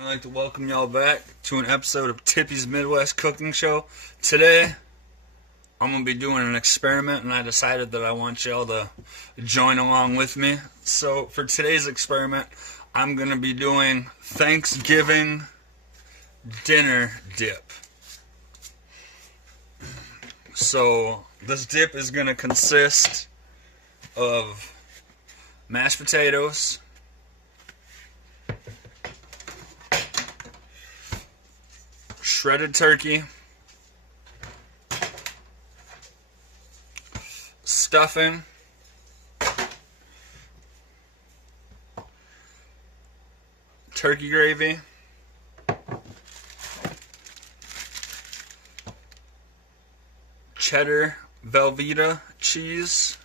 I'd like to welcome y'all back to an episode of Tippy's Midwest Cooking Show. Today, I'm going to be doing an experiment, and I decided that I want y'all to join along with me. So, for today's experiment, I'm going to be doing Thanksgiving dinner dip. So, this dip is going to consist of mashed potatoes, shredded turkey, stuffing, turkey gravy, cheddar Velveeta cheese,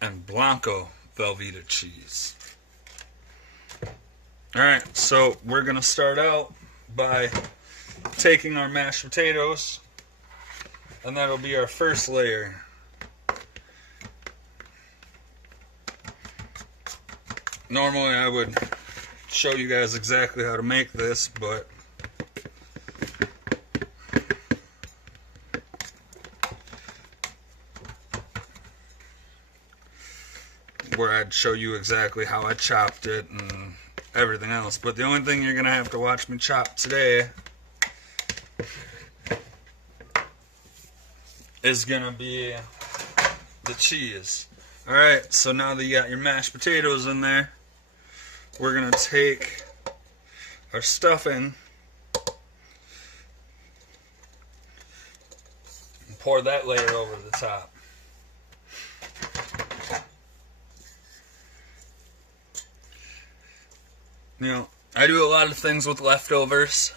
and Blanco Velveeta cheese. Alright, so we're going to start out by taking our mashed potatoes, and that'll be our first layer. Normally I would show you guys exactly how to make this, but where I'd show you exactly how I chopped it and everything else. But the only thing you're going to have to watch me chop today is going to be the cheese. Alright, so now that you got your mashed potatoes in there, we're going to take our stuffing and pour that layer over the top. You know, I do a lot of things with leftovers,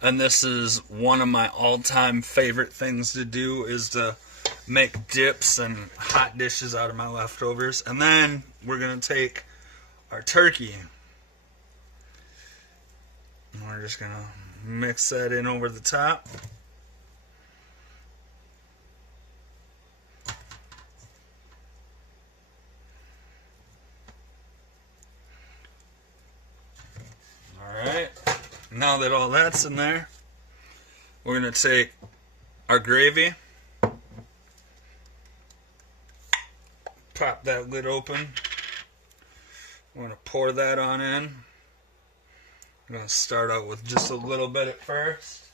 and this is one of my all-time favorite things to do, is to make dips and hot dishes out of my leftovers. And then we're going to take our turkey, and we're just going to mix that in over the top. Alright, now that all that's in there, we're going to take our gravy, pop that lid open, we're going to pour that on in. I'm going to start out with just a little bit at first.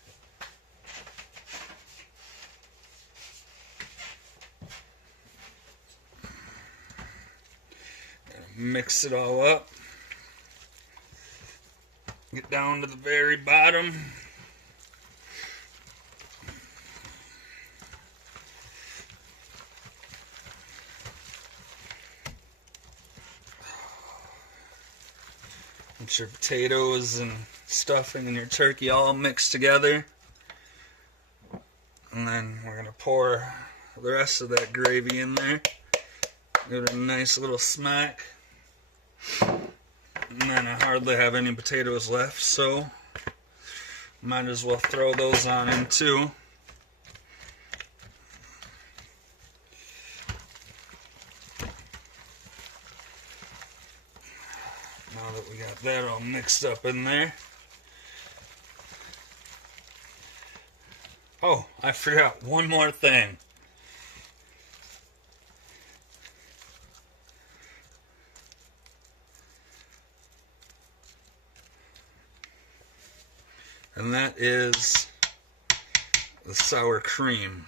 Mix it all up. Get down to the very bottom. Get your potatoes and stuffing and your turkey all mixed together. And then we're going to pour the rest of that gravy in there. Give it a nice little smack. And then I hardly have any potatoes left, so might as well throw those on in too. Now that we got that all mixed up in there. Oh, I forgot one more thing. And that is the sour cream.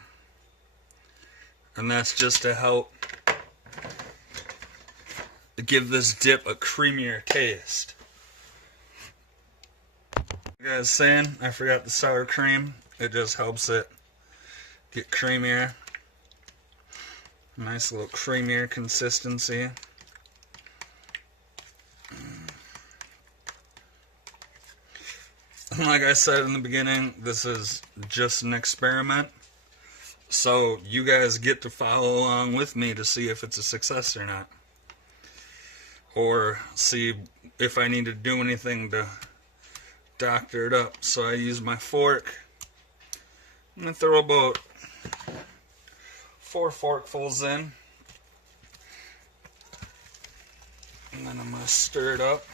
And that's just to help give this dip a creamier taste. You guys saying I forgot the sour cream? It just helps it get creamier. Nice little creamier consistency. Like I said in the beginning, this is just an experiment, so you guys get to follow along with me to see if it's a success or not, or see if I need to do anything to doctor it up. So I use my fork. I'm going to throw about 4 forkfuls in. And then I'm going to stir it up.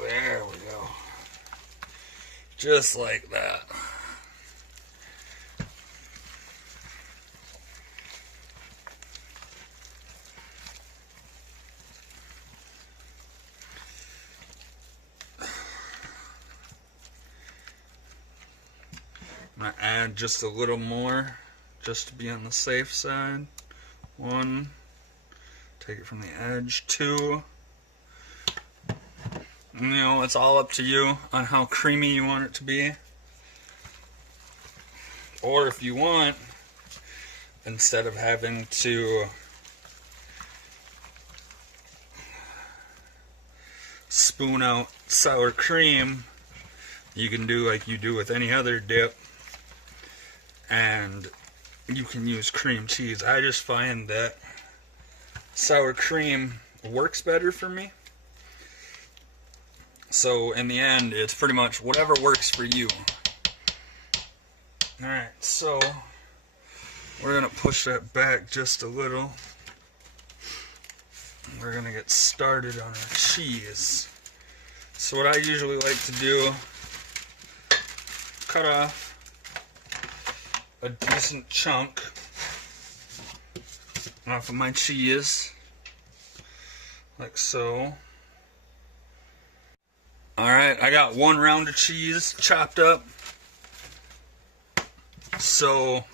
There we go. Just like that. I'm going to add just a little more, just to be on the safe side. 1, take it from the edge. 2, you know, it's all up to you on how creamy you want it to be. Or if you want, instead of having to spoon out sour cream, you can do like you do with any other dip, and you can use cream cheese. I just find that sour cream works better for me. So in the end, it's pretty much whatever works for you. Alright, so we're going to push that back just a little. We're going to get started on our cheese. So what I usually like to do, cut off a decent chunk off of my cheese, like so. Alright, I got 1 round of cheese chopped up. So,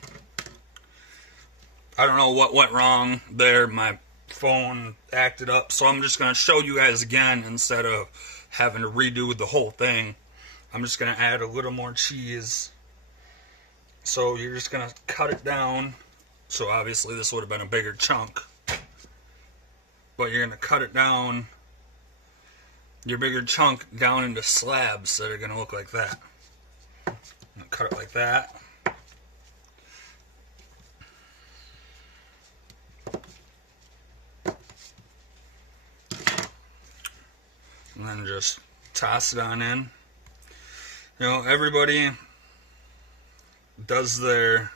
I don't know what went wrong there. My phone acted up. So I'm just going to show you guys again instead of having to redo the whole thing. I'm just going to add a little more cheese. So you're just going to cut it down. So obviously this would have been a bigger chunk. But you're going to cut it down, your bigger chunk, down into slabs that are going to look like that. I'm going to cut it like that. And then just toss it on in. You know, everybody does their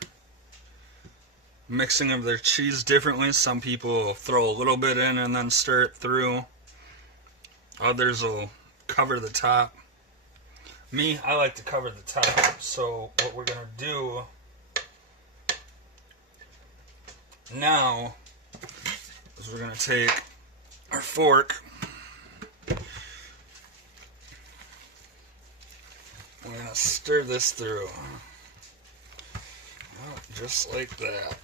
mixing of their cheese differently. Some people will throw a little bit in and then stir it through. Others will cover the top. Me, I like to cover the top. So what we're going to do now is we're going to take our fork. We're going to stir this through. Well, just like that.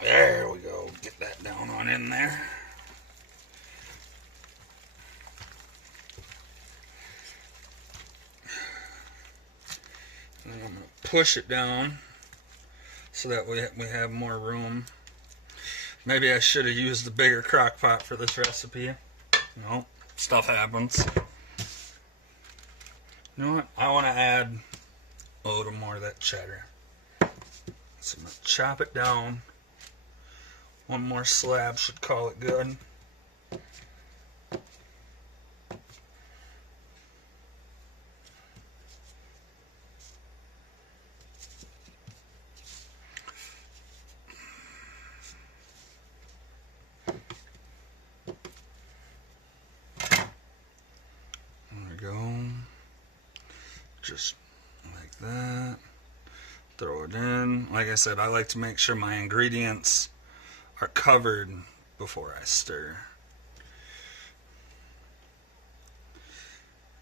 There we go. Get that down on in there. And then I'm going to push it down so that we have more room. Maybe I should have used the bigger crock pot for this recipe. No, stuff happens. You know what? I want to add a little more of that cheddar. So I'm going to chop it down. 1 more slab should call it good. There we go. Just like that. Throw it in. Like I said, I like to make sure my ingredients are covered before I stir.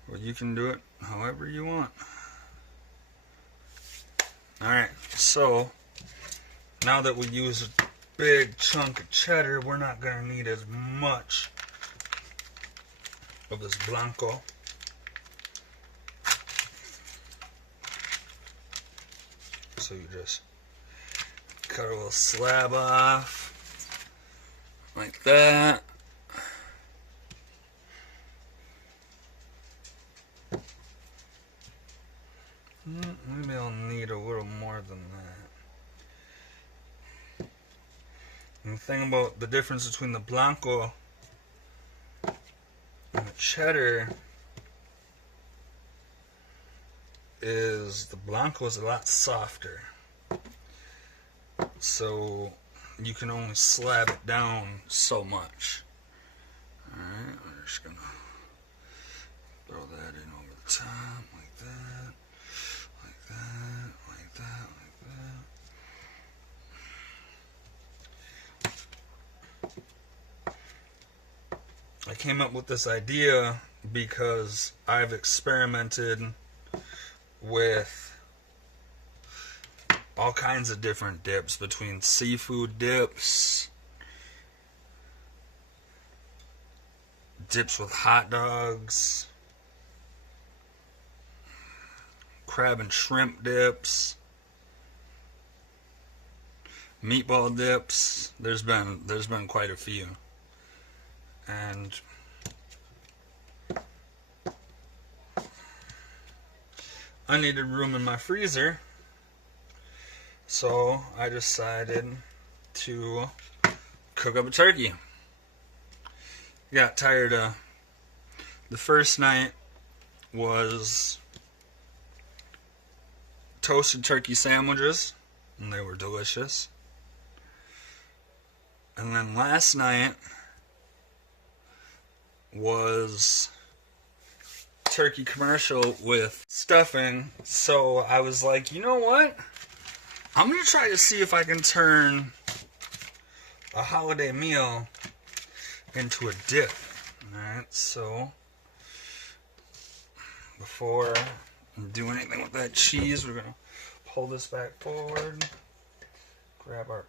Well, you can do it however you want. Alright, so now that we use a big chunk of cheddar, we're not going to need as much of this Blanco. So you just cut a little slab off. Like that. Maybe I'll need a little more than that. And the thing about the difference between the Blanco and the cheddar is the Blanco is a lot softer. So you can only slab it down so much. Alright, we're just gonna throw that in over the top like that, like that, like that, like that. I came up with this idea because I've experimented with all kinds of different dips, between seafood dips, dips with hot dogs, crab and shrimp dips, meatball dips. There's been quite a few. And I needed room in my freezer, so I decided to cook up a turkey. Got tired of the first night was toasted turkey sandwiches, and they were delicious. And then last night was turkey commercial with stuffing, so I was like, you know what? I'm gonna try to see if I can turn a holiday meal into a dip. Alright, so before I do anything with that cheese, we're gonna pull this back forward, grab our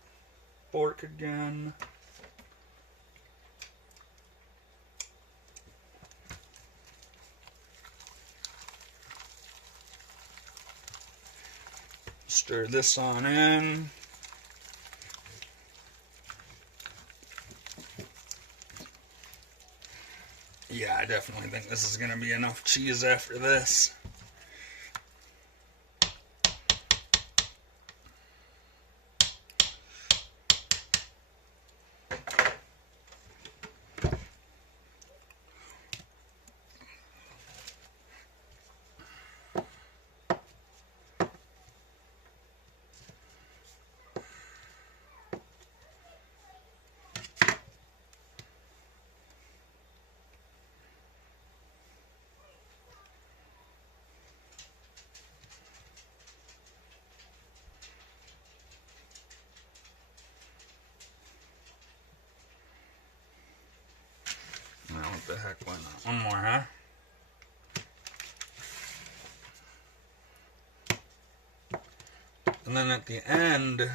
fork again. Stir this on in. Yeah, I definitely think this is going to be enough cheese after this. What the heck, why not? One more, huh? And then at the end,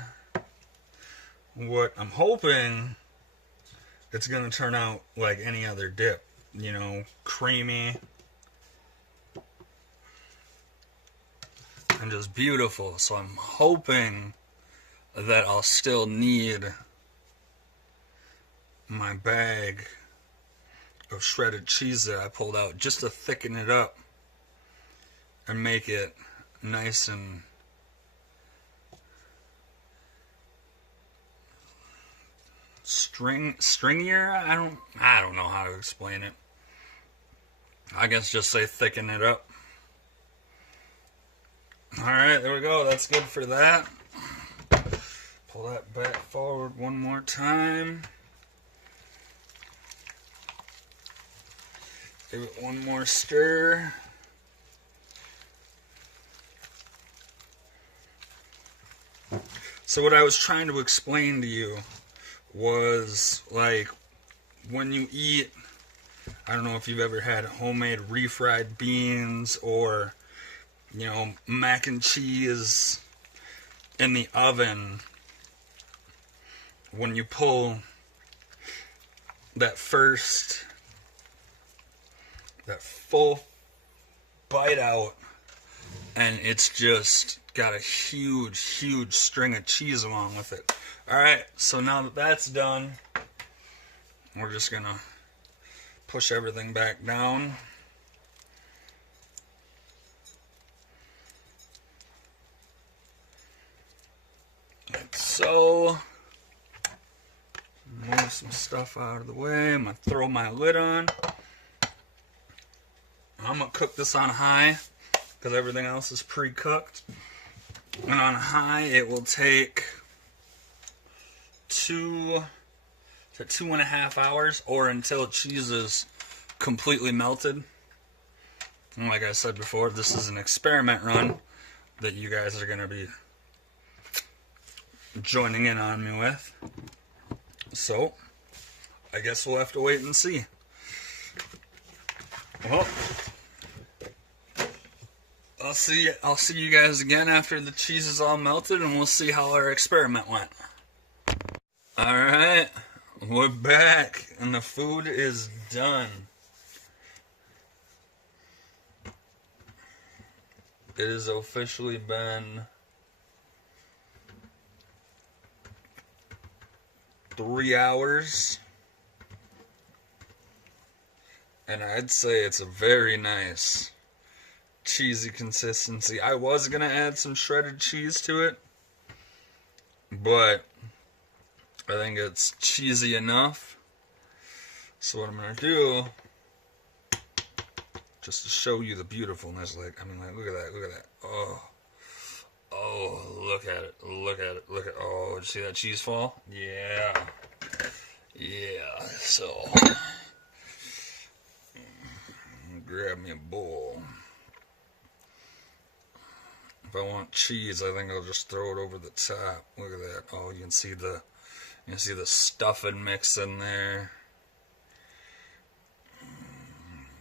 what I'm hoping, it's going to turn out like any other dip. You know, creamy. And just beautiful. So I'm hoping that I'll still need my bag of shredded cheese that I pulled out just to thicken it up and make it nice and stringier. I don't know how to explain it. I guess just say thicken it up. Alright, there we go. That's good for that. Pull that back forward one more time. Give it one more stir. So what I was trying to explain to you was, like, when you eat, I don't know if you've ever had homemade refried beans or, you know, mac and cheese in the oven. When you pull that full bite out, and it's just got a huge string of cheese along with it. Alright, so now that that's done, we're just gonna push everything back down. Like so. Move some stuff out of the way. I'm gonna throw my lid on. I'm gonna cook this on high because everything else is pre-cooked. And on high, it will take 2 to 2.5 hours, or until cheese is completely melted. And like I said before, this is an experiment run that you guys are going to be joining in on me with. So, I guess we'll have to wait and see. Well, I'll see you guys again after the cheese is all melted, and we'll see how our experiment went. Alright, we're back, and the food is done. It has officially been 3 hours, and I'd say it's a very nice cheesy consistency. I was gonna add some shredded cheese to it, but I think it's cheesy enough. So what I'm gonna do, just to show you the beautifulness, look at that. Oh, look at it. Oh, did you see that cheese fall? Yeah. So, grab me a bowl. If I want cheese, I think I'll just throw it over the top. Look at that. Oh, you can see the stuffing mix in there.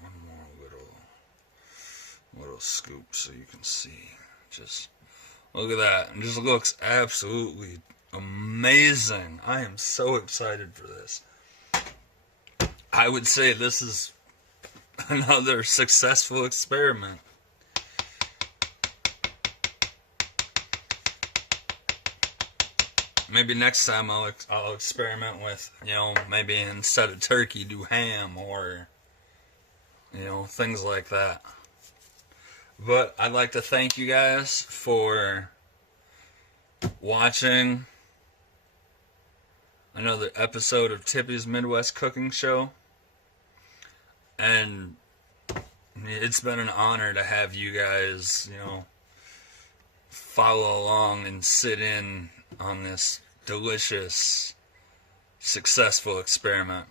One more little scoop so you can see. Just look at that. It just looks absolutely amazing. I am so excited for this. I would say this is another successful experiment. Maybe next time I'll experiment with, maybe instead of turkey, do ham, or, things like that. But I'd like to thank you guys for watching another episode of Tippy's Midwest Cooking Show. And it's been an honor to have you guys, follow along and sit in on this delicious, successful experiment.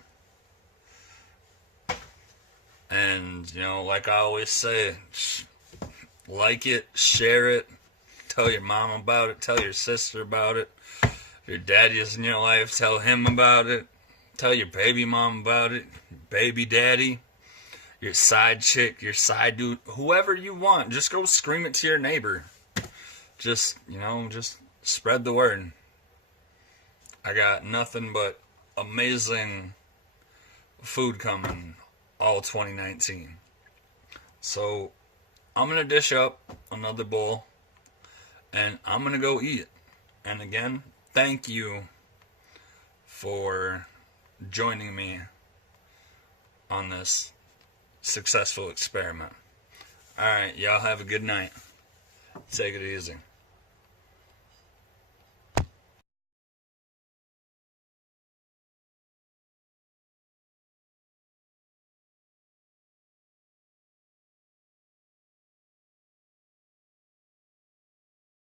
And, like I always say, like it, share it, tell your mom about it, tell your sister about it. If your daddy is in your life, tell him about it. Tell your baby mom about it, baby daddy, your side chick, your side dude, whoever you want. Just go scream it to your neighbor. Just spread the word. I got nothing but amazing food coming all 2019. So I'm going to dish up another bowl, and I'm going to go eat it. And again, thank you for joining me on this successful experiment. Alright, y'all have a good night. Take it easy.